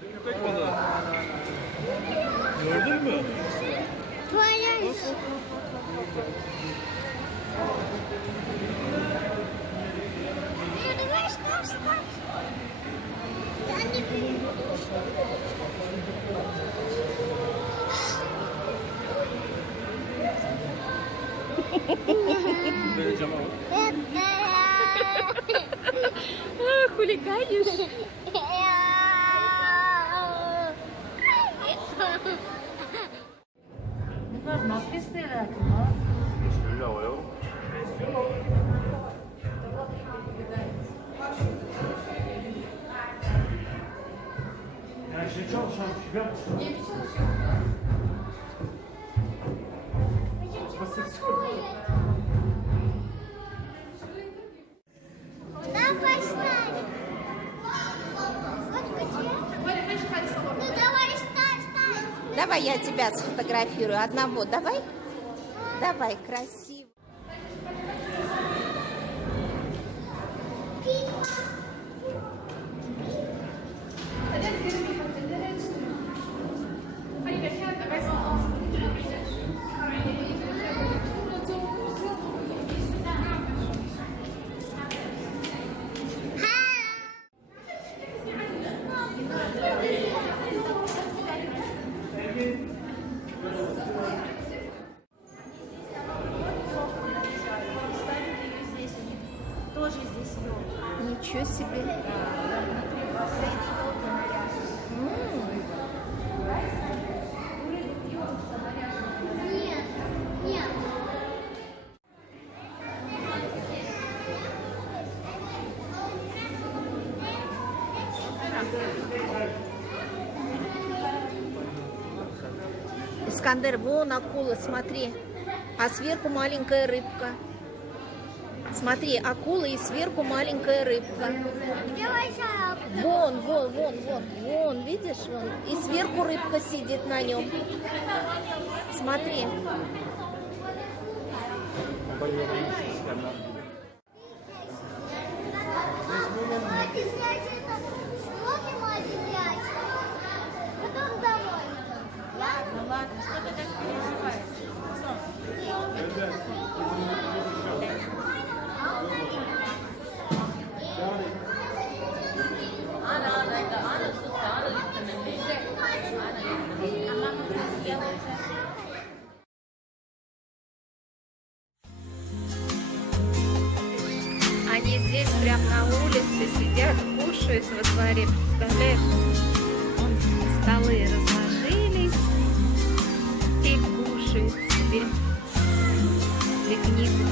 Köpek balığı. Gördün mü? Tuvalet. Sen de büyük. Böyle cama bak. Хулиганишь. Bunlar nefis neler bunlar? Gösteriyor havaya. Her şey çalışan bir şey. Куда поставить? Вот где? Ну давай ставь. Давай я тебя сфотографирую одного. Давай. Давай, красиво. Тоже здесь йог. Ничего себе. Нет, нет. Искандер, вон акула, смотри. А сверху маленькая рыбка. Смотри, акула и сверху маленькая рыбка. Где большая? Вон, видишь, вон. И сверху рыбка сидит на нем. Смотри. Мать, это ноги мои прячь. Потом домой. Ладно, ладно, что ты так переживаешь? Они здесь прям на улице сидят, кушают во дворе. Представляешь? Вон столы разложились и кушают себе. Пикник.